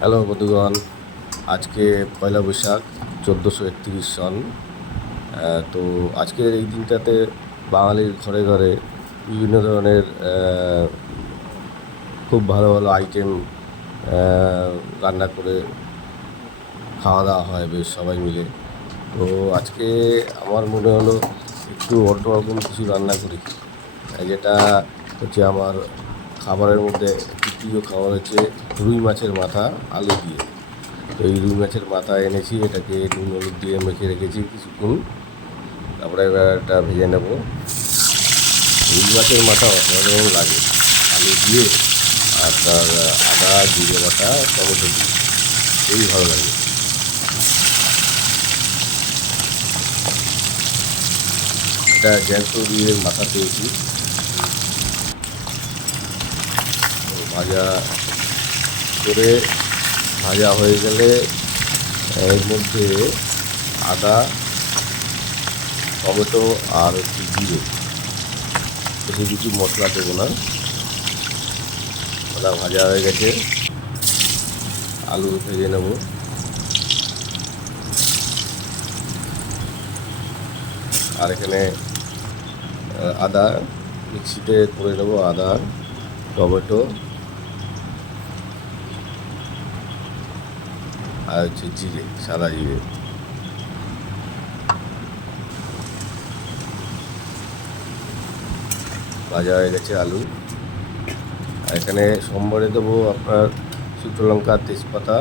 Hello বন্ধুগণ, আজকে পয়লা বৈশাখ 1431 সন। তো আজকের এই দিনটাতে বাঙালির ঘরে ঘরে বিভিন্ন ধরনের খুব ভালো ভালো আইটেম রান্না করে খাওয়া দাওয়া হয় বেশ সবাই মিলে। তো আজকে আমার মনে হলো একটু অন্যরকম কিছু রান্না করি, যেটা হচ্ছে আমার খাবারের মধ্যে একটি প্রিয় খাবার হচ্ছে রুই মাছের মাথা আলু দিয়ে। তো এই রুই মাছের মাথা এনেছি, এটাকে নুন হলুদ দিয়ে মেখে রেখেছি কিছুক্ষণ, তারপরে এবার এটা ভেজে নেব। রুই মাছের মাথা অসাধারণ লাগে আলু দিয়ে, আর তার আদা জিরে বাটা টমেটো দিয়ে, খুবই ভালো লাগে। এটা জ্যান্ত দিয়ে মাথা পেয়েছি। তো করে ভাজা হয়ে গেলে এর মধ্যে আদা টমেটো আর একটু জিরে, বেশি কিছু মশলা দেবো না। আদা ভাজা হয়ে গেছে, আলু ভেজে নেব। আর এখানে আদা মিক্সিতে করে নেবো, আদা টমেটো আর হচ্ছে জিরে, সাদা জিরে। ভাজা হয়ে গেছে আলু। আর এখানে সম্বরে দেবো আপনার শুকনো লঙ্কা, তেজপাতা,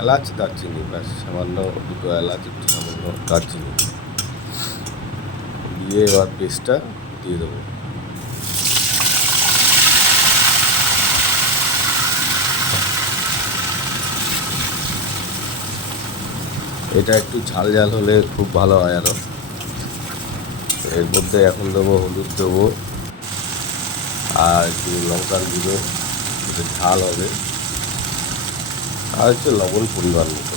এলাচ, দারচিনি, ব্যাস সামান্য দুটো এলাচ, একটু সামান্য দারচিনি দিয়ে এবার পেস্টটা দিয়ে দেবো। এটা একটু ঝাল ঝাল হলে খুব ভালো হয় আরও। এর মধ্যে এখন দেবো হলুদ দেবো আর একটু লঙ্কার গুঁড়ো, একটু ঝাল হবে, আর একটু লবণ পরিমাণ মতো।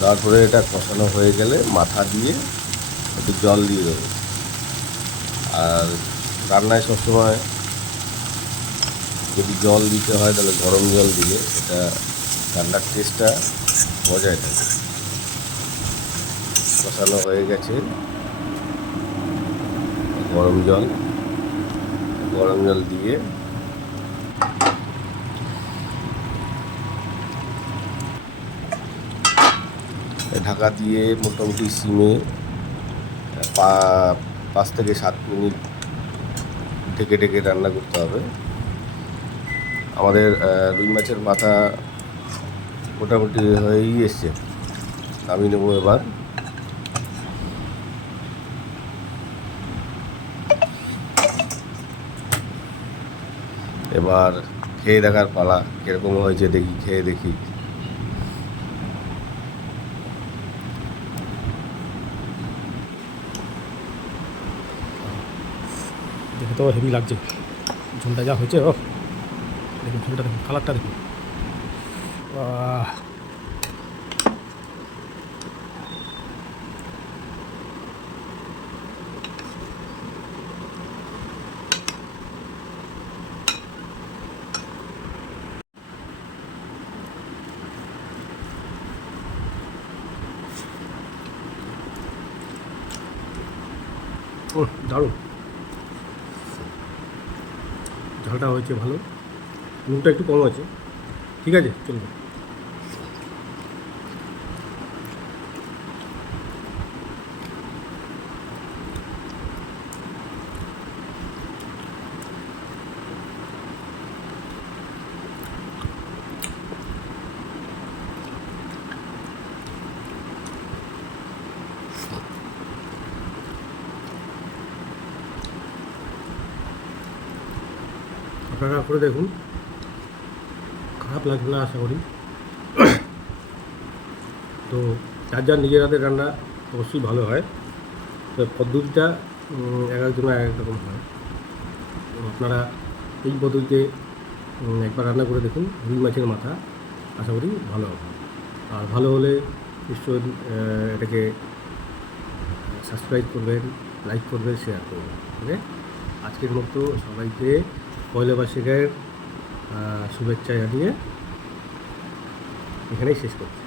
তারপরে এটা কষানো হয়ে গেলে মাথা দিয়ে একটু জল দিয়ে দেবো। আর রান্নায় সবসময় যদি জল দিতে হয় তাহলে গরম জল দিলে এটা রান্নার টেস্টটা বজায় থাকে। কষানো হয়ে গেছে, গরম জল দিয়ে ঢাকা দিয়ে মোটামুটি সিমে 5 থেকে 7 মিনিট ঢেকে ঢেকে রান্না করতে হবে। আমাদের রুই মাছের মাথা মোটামুটি হয়েই এসছে, নামিয়ে নেবো এবার। এবার খেয়ে দেখার পালা, কীরকম হয়েছে দেখি, খেয়ে দেখি। দেখে তো হেভি লাগছে, ঝোলটা যা হয়েছে। ও দেখুন, ঝোলটা দেখুন, কালারটা দেখুন। দারুণ, ঝালটা হয়েছে ভালো, নুনটা একটু কম আছে, ঠিক আছে, চলবে। আপনারা করে দেখুন, খারাপ লাগবে না আশা করি। তো যার যার নিজের হাতের রান্না অবশ্যই ভালো হয়, তো পদ্ধতিটা এক একজনের এক এক রকম হয়। তো আপনারা এই পদ্ধতিতে একবার রান্না করে দেখুন রুই মাছের মাথা, আশা করি ভালো হবে। আর ভালো হলে নিশ্চয়ই এটাকে সাবস্ক্রাইব করবেন, লাইক করবেন, শেয়ার করবেন। ওকে, আজকের মতো সবাইকে পয়লা বৈশাখের শুভেচ্ছা জানিয়ে এখানেই শেষ করছি।